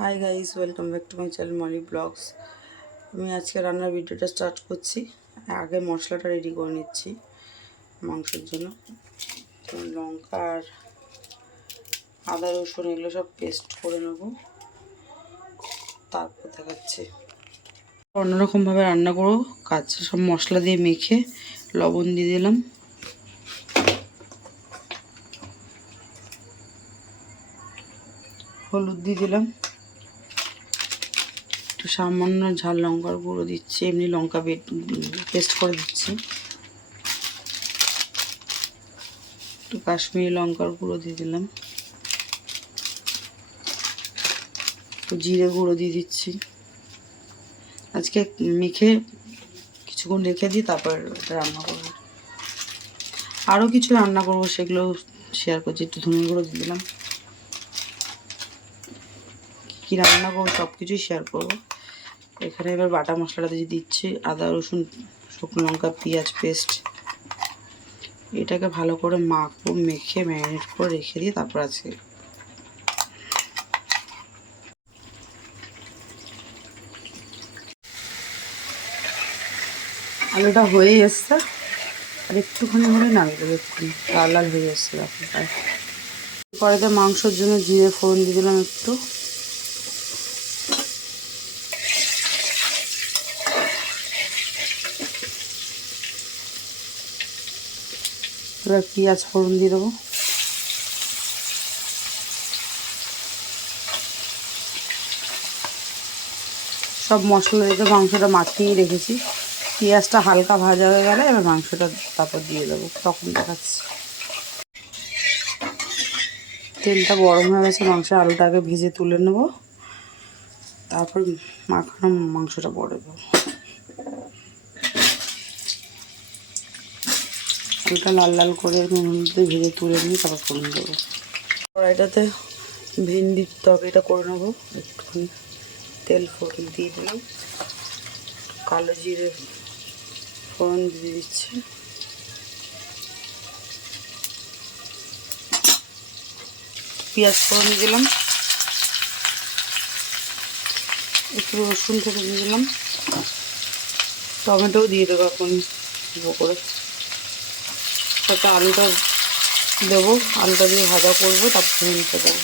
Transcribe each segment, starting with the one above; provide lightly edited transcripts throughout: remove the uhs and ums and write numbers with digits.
High guys, welcome back to my channel Molly blogs. আমি আজকে রান্নার ভিডিওটা স্টার্ট করছি। আগে মশলাটা রেডি করে নিচ্ছি মাংসের জন্য। তো লঙ্কা আর আদা রসুন এগুলো সব পেস্ট করে নেব, তারপর দেখাচ্ছি। অন্যরকমভাবে রান্না করবো। কাঁচা সব মশলা দিয়ে মেখে লবণ দিয়ে দিলাম, হলুদ দিয়ে দিলাম, একটু সামান্য ঝাল লঙ্কার গুঁড়ো দিচ্ছি, এমনি লঙ্কা পেস্ট করে দিচ্ছি, একটু কাশ্মীরি লঙ্কার গুঁড়ো দিয়ে দিলাম, একটু জিরে গুঁড়ো দিয়ে দিচ্ছি। আজকে মেখে কিছুক্ষণ রেখে দিই, তারপর রান্না করবো। আরও কিছু রান্না করবো, সেগুলো শেয়ার করছি। একটু ধনে গুঁড়ো দিয়ে দিলাম। কী রান্না করবো সব কিছুই শেয়ার করবো। এখানে এবার বাটা মশলাটা দিয়ে দিচ্ছি, আদা রসুন শুকনো লঙ্কা পেঁয়াজ পেস্ট। এটাকে ভালো করে মাখবো, মেখে ম্যারিনেট করে রেখে দিয়ে তারপর আজকে আলুটা হয়ে এসছে, আর একটুখানি হলে নামিয়ে দেবো। একটুখানি লাল লাল হয়ে এসছে। কড়াইতে মাংসর জন্য জিরে ফোড়ন দিয়ে দিলাম একটু, এবার পেঁয়াজ ফোড়ন দিয়ে দেবো। সব মশলা দিয়ে মাংসটা মাখিয়ে রেখেছি। পেঁয়াজটা হালকা ভাজা হয়ে গেলে এবার মাংসটা তারপর দিয়ে দেবো, তখন দেখাচ্ছি। তেলটা গরম হয়ে গেছে, আলুটা আগে ভেজে তুলে নেব, তারপর মাখানো মাংসটা পড়ে দেবো। আলুটা লাল লাল করে ভেজে তুলে নিয়ে তারপর ফোড়ন দেবো। কড়াইটাতে ভেন্ডির তরকারিটা করে নেবো। একটুখানি তেল ফোড়ন দিয়ে দিলাম, কালো জিরে ফোড়ন দিয়ে দিচ্ছি, পেঁয়াজ ফোড়ন দিলাম, একটু রসুন থেকে দিয়ে দিলাম, টমেটোও দিয়ে দেবো এখন করে। সাথে আলুটা দেবো, আলুটা দিয়ে ভাজা করবো, তারপর ভেন্ডিটা দেবো।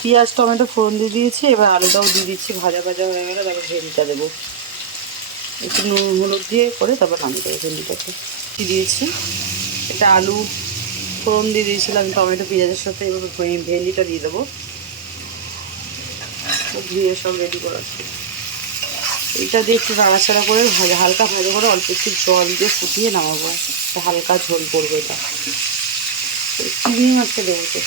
পেঁয়াজ টমেটো ফোড়ন দিয়ে দিয়েছি, এবার আলুটাও দিয়ে দিচ্ছি। ভাজা ভাজা হয়ে গেলে তারপর ভেন্ডিটা দেবো, একটু নুন হলুদ দিয়ে করে তারপর নামিয়ে দেবো ভেন্ডিটাকে। দিয়েছি এটা আলু ফোড়ন দিয়ে দিয়েছিলাম টমেটো পেঁয়াজের সাথে। এবার ভেন্ডিটা দিয়ে দেবো, ধুয়ে সব রেডি করে রাখছি। এইটা দিয়ে একটু নাড়াচাড়া করে হালকা ভাজা করে অল্প একটু জল দিয়ে ফুটিয়ে নামাবো। হালকা ঝোল করবো এটা। চিংড়ি মাছটা দেবো, তো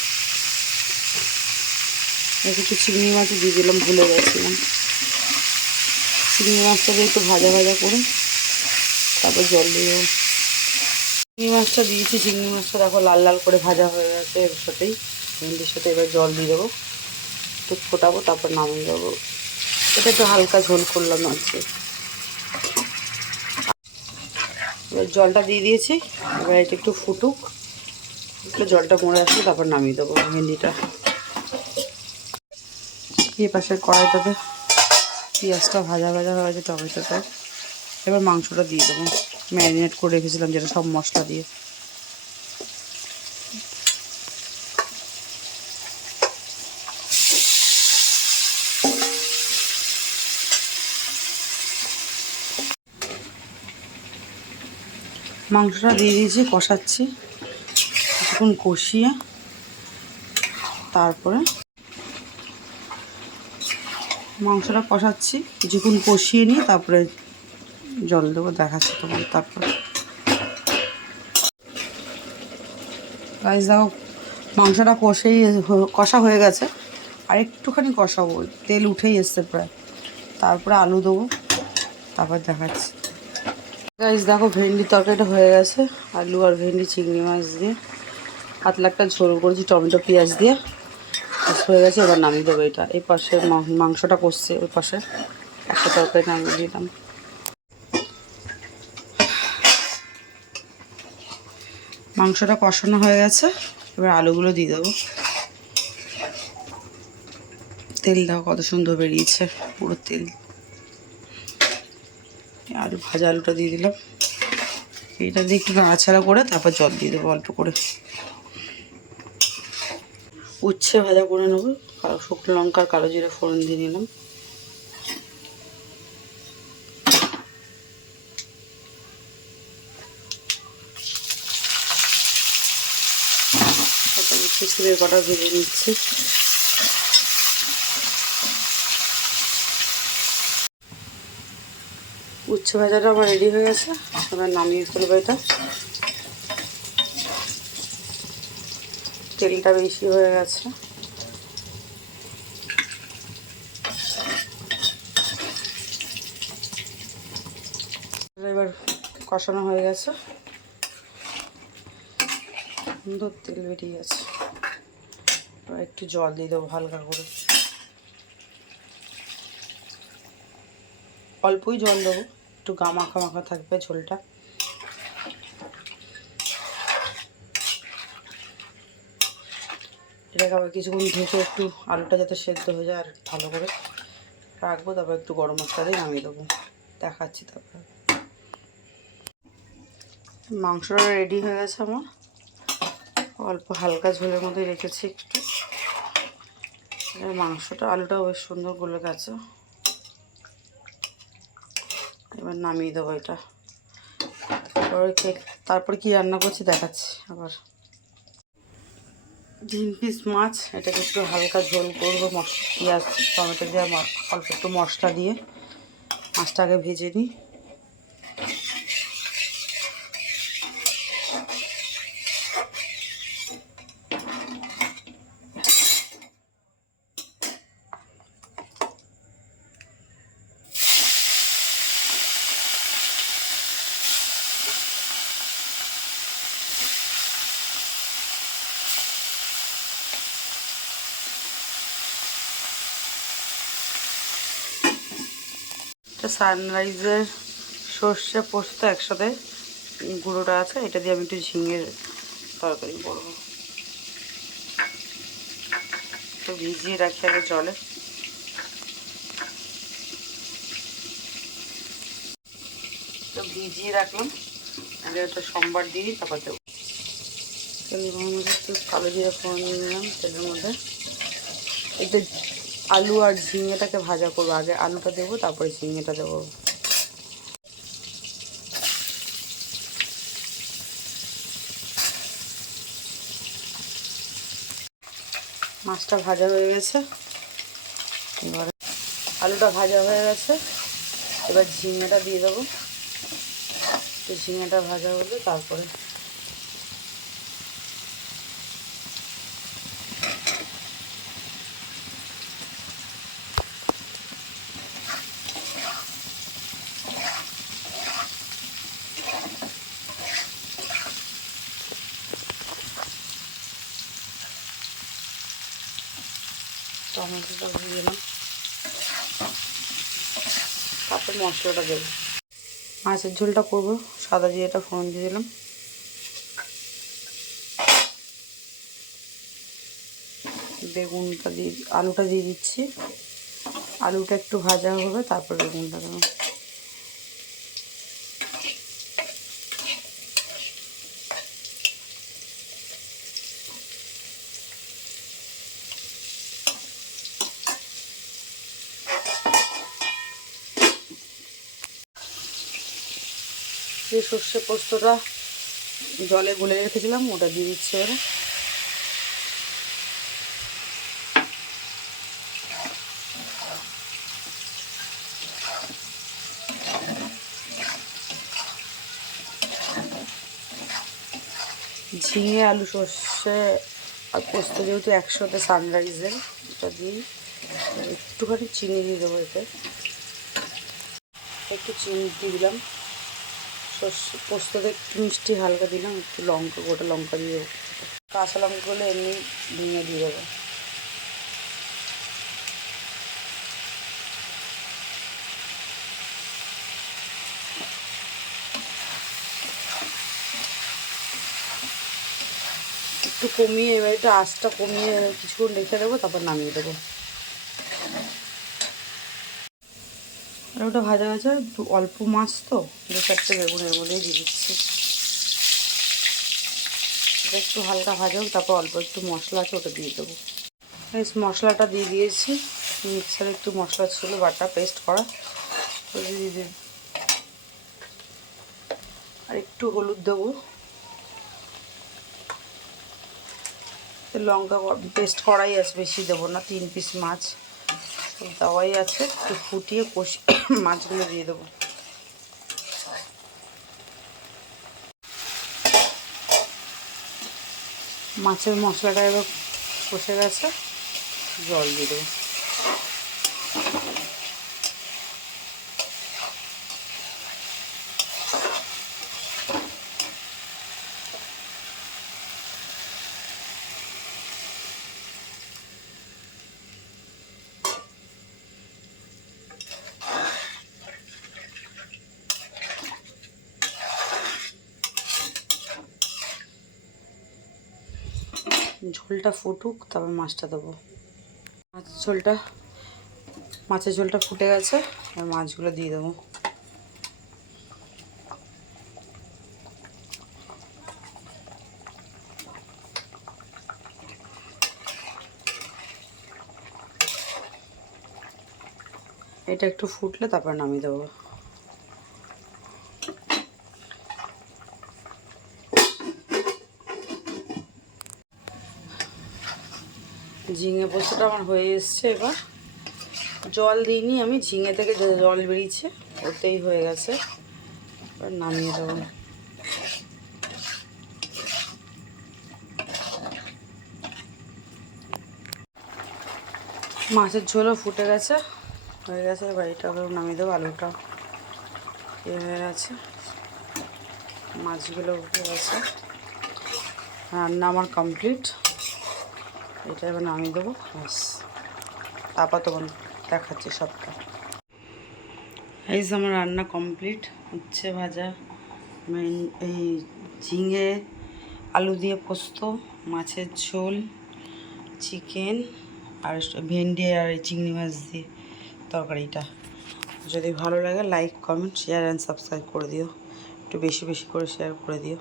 একটু চিংড়ি মাছ দিয়ে দিলাম, ভুলে গেছিলাম। চিংড়ি মাছটা দিয়ে একটু ভাজা ভাজা করে তারপর জল দিয়ে দেবো। চিংড়ি মাছটা দিয়েছি, চিংড়ি মাছটা দেখো লাল লাল করে ভাজা হয়ে গেছে। এর সাথেই ভেন্ডির সাথে এবার জল দিয়ে দেবো, একটু ফোটাবো, তারপর নামিয়ে দেবো। এটা একটু হালকা ঝোল করলাম আজকে। এবার জলটা দিয়ে দিয়েছি, এবার এটা একটু ফুটুক, ফুটলে জলটা মরে আসলে তারপর নামিয়ে দেবো ভেন্ডিটা। এই পাশের কড়াইটাতে পেঁয়াজটা ভাজা ভাজা হয়ে গেছে, টমেটোটা। এবার মাংসটা দিয়ে দেবো, ম্যারিনেট করে রেখেছিলাম যেটা সব মশলা দিয়ে। মাংসটা দিয়ে দিয়েছি, কষাচ্ছি কিছুক্ষণ কষিয়ে তারপরে মাংসটা কষাচ্ছি কিছুক্ষণ কষিয়ে নিয়ে তারপরে জল দেবো, দেখাচ্ছি তোমার। তারপর গাইস দেখো মাংসটা কষা হয়ে গেছে, আর একটুখানি কষাবো, তেল উঠেই এসছে প্রায়। তারপরে আলু দেবো, তারপর দেখাচ্ছি। গাইস দেখো ভেন্ডির তরকারিটা হয়ে গেছে, আলু আর ভেন্ডি চিংড়ি মাছ দিয়ে পাতলা একটা ঝোল করেছি টমেটো পেঁয়াজ দিয়ে, হয়ে গেছে। এবার নামিয়ে দেবো এটা। এই পাশে মাংসটা কষছে, ওই পাশে একটা তরকারি নামিয়ে দিলাম। মাংসটা কষানো হয়ে গেছে, এবার আলুগুলো দিয়ে দেবো। তেল দাও কত সুন্দর বেরিয়েছে, পুরো তেল। আলু ভাজা আলুটা দিয়ে দিলাম, এইটা দিয়ে একটু নাড়াচাড়া করে তারপর জল দিয়ে দেবো অল্প করে। উচ্ছে ভাজা করে নেবো, শুকনো লঙ্কার কালো জিরে ফোড়ন দিয়ে নিলাম। উচ্ছে ছিঁড়ে কটা ভেজে নিচ্ছি। উচ্ছে ভাজাটা আমার রেডি হয়ে গেছে, এবার নামিয়ে ফেলবো। এটা তেলটা বেশি হয়ে গেছে। এবার কষানো হয়ে গেছে, সুন্দর তেল বেরিয়ে গেছে। এবার একটু জল দিয়ে দেবো হালকা করে, অল্পই জল দেবো, একটু গা মাখা মাখা থাকবে ঝোলটা। এটাকে আবার কিছুক্ষণ ঢেকে একটু আলুটা যাতে সেদ্ধ হয়ে যায় আর ভালো করে রাখবো, তারপর একটু গরম মশলা দিয়ে নামিয়ে দেবো, দেখাচ্ছি। তারপর মাংসটা রেডি হয়ে গেছে আমার, অল্প হালকা ঝোলের মধ্যে রেখেছি একটু। মাংসটা আলুটাও বেশ সুন্দর গলে গেছে, এবার নামিয়ে দেবো এটা। তারপরে কি রান্না করছি দেখাচ্ছি আবার। তিন পিস মাছ, এটাকে একটু হালকা ঝোল করবো, পেঁয়াজ টমেটো দিয়ে অল্প একটু মশলা দিয়ে মাছটা আগে ভেজে নিই। এটা সানরাইজের সর্ষে পোস্ত একসাথে গুঁড়োটা আছে, এটা দিয়ে আমি একটু ঝিঙের তরকারি করবো। তো ভিজিয়ে রাখি আগে জলে। তো ভিজিয়ে রাখলাম, আগে ওটা সোমবার দিয়ে তারপর দেবো। তেলের মধ্যে একটু কালো জিরে ফোড়ন দিয়ে নিলাম তেলের মধ্যে। এটা আলু আর ঝিঙেটাকে ভাজা করবো, আগে আলুটা দেবো তারপরে ঝিঙেটা দেবো। মাছটা ভাজা হয়ে গেছে, এবার আলুটা ভাজা হয়ে গেছে, এবার ঝিঙেটা দিয়ে দেবো। তো ঝিঙেটা ভাজা হলে তারপরে টমেটোটা দিয়ে দিলাম, তারপর মশলাটা দেবো। মাছের ঝোলটা করবো, সাদা জিরেটা ফোড়ন দিয়ে দিলাম। বেগুনটা দিয়ে আলুটা দিয়ে দিচ্ছি, আলুটা একটু ভাজা হবে তারপর বেগুনটা দেবো। যে সর্ষে পোস্তটা জলে গুলে রেখেছিলাম ওটা দিয়ে দিচ্ছি এবারে। ঝিঙে আলু সর্ষে আর পোস্ত যেহেতু একসাথে সানরাইজের, এটা দিয়েই একটুখানি চিনি দিয়ে দেবো। এতে একটু চিনি দিয়ে দিলাম, সর্ষে পোস্ততে একটু মিষ্টি হালকা দিলাম, একটু লঙ্কা গোটা লঙ্কা দিয়ে দেবো। কাঁচা লঙ্কাগুলো এমনি ভেঙে দিয়ে দেবো। একটু কমিয়ে এবার একটু আঁচটা কমিয়ে কিছুক্ষণ রেখে দেবো, তারপর নামিয়ে দেবো। আলুটা ভাজা হয়েছে, একটু অল্প মাছ তো, 2-4টে বেগুন এর মধ্যেই দিয়ে দিচ্ছি। এটা একটু হালকা ভাজা হোক, তারপর অল্প একটু মশলা আছে ওটা দিয়ে দেবো। এই মশলাটা দিয়ে দিয়েছি, মিক্সারে একটু মশলা ছিল বাটা পেস্ট করা, ওটা দিয়ে দিই। আর একটু হলুদ দেবো, লঙ্কা পেস্ট করাই আছে, বেশি দেবো না, 3 পিস মাছ দেওয়াই আছে। একটু ফুটিয়ে কষি মাছগুলো দিয়ে দেবো। মাছের মশলাটা এবার কষে গেছে, জল দিয়ে দেবো। ঝোলটা ফুটুক, তারপর মাছটা দেবো। মাছের ঝোলটা ফুটে গেছে, আর মাছগুলো দিয়ে দেবো। এটা একটু ফুটলে তারপর নামিয়ে দেবো। ঝিঙে পোস্তটা আমার হয়ে এসছে। এবার জল দিইনি আমি, ঝিঙে থেকে জল বেরিয়েছে, ওতেই হয়ে গেছে। এবার নামিয়ে দেবো। মাছের ঝোলও ফুটে গেছে, হয়ে গেছে। এবার এটাকেও নামিয়ে দেবো। আলুটা হয়ে গেছে, মাছগুলো উঠে গেছে, রান্না আমার কমপ্লিট। এটা এবার নামিয়ে দেবো, ব্যাস। তারপর তখন দেখাচ্ছি সবটা। এই যে আমার রান্না কমপ্লিট, উচ্ছে ভাজা, এই ঝিঙে আলু দিয়ে পোস্ত, মাছের ঝোল, চিকেন, আর ভেন্ডি আর এই চিংড়ি মাছ দিয়ে তরকারিটা। যদি ভালো লাগে like comment share and subscribe করে দিও, একটু বেশি বেশি করে শেয়ার করে দিও।